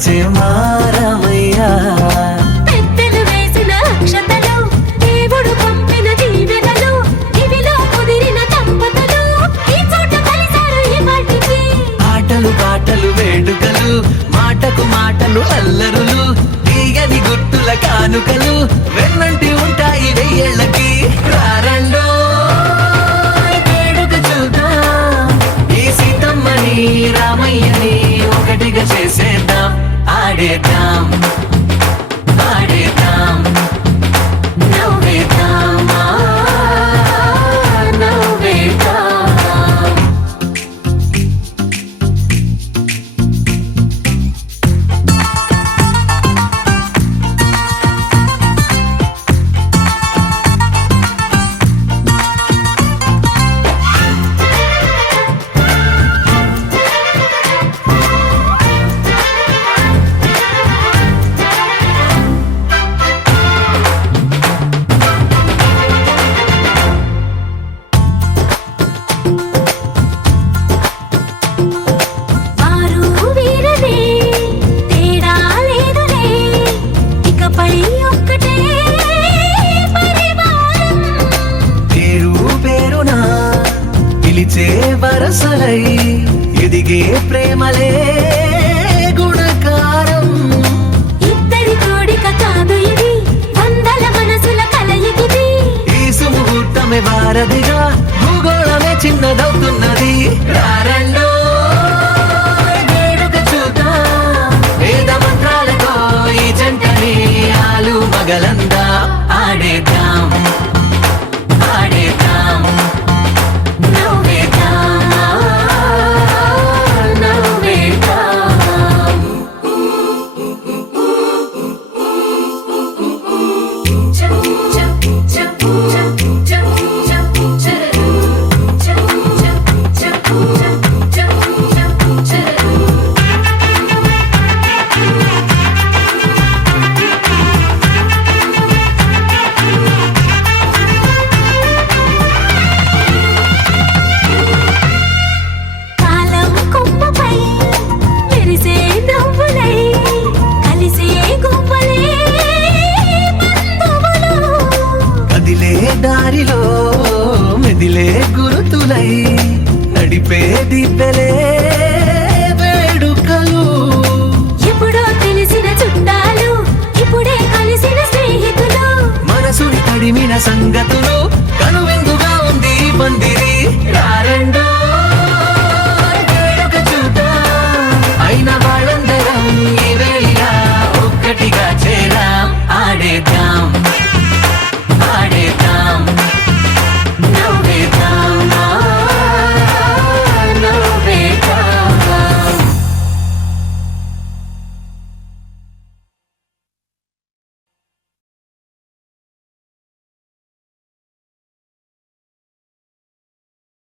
వచ్చే మారమయ్యా. పెద్దలు వేసిన అక్షతలు, దేవుడు పంపిన దీవెనలు, ఇవిలో కుదిరిన దంపతులు ఈ చోట కలిసారు ఈ పాటికి. ఆటలు పాటలు వేడుకలు, మాటకు మాటలు అల్లరులు, తీయని గుర్తుల కానుకలు వెన్నంటి ఉంటాయి వెయ్యేళ్ళకి. రారండో వేడుక చూద్దాం, ఈ సీతమ్మని రామయ్యని ఒకటిగా చేసేద్దాం. ఆడేద్దాం ఆడేద్దాం నవ్వేద్దాం, నవ్వేద్దాం. వారు వీరనే తేడా లేదులే, ఇకపై ఒక్కటే పరివారం. పేరు పేరునా పిలిచే వరసలై ఎదిగే ప్రేమలే గుణకారం. ఇద్దరి కోడిక కాదు ఇది, వందల మనసుల కలయికిది. ఈ సుముహూర్తమే వారధిగా, భూగోళమే చిన్నదవుతున్నది. రారండో వేడుక చూద్దాం, వేద మంత్రాలతో ఈ జంటని ఆలు మగలందరూ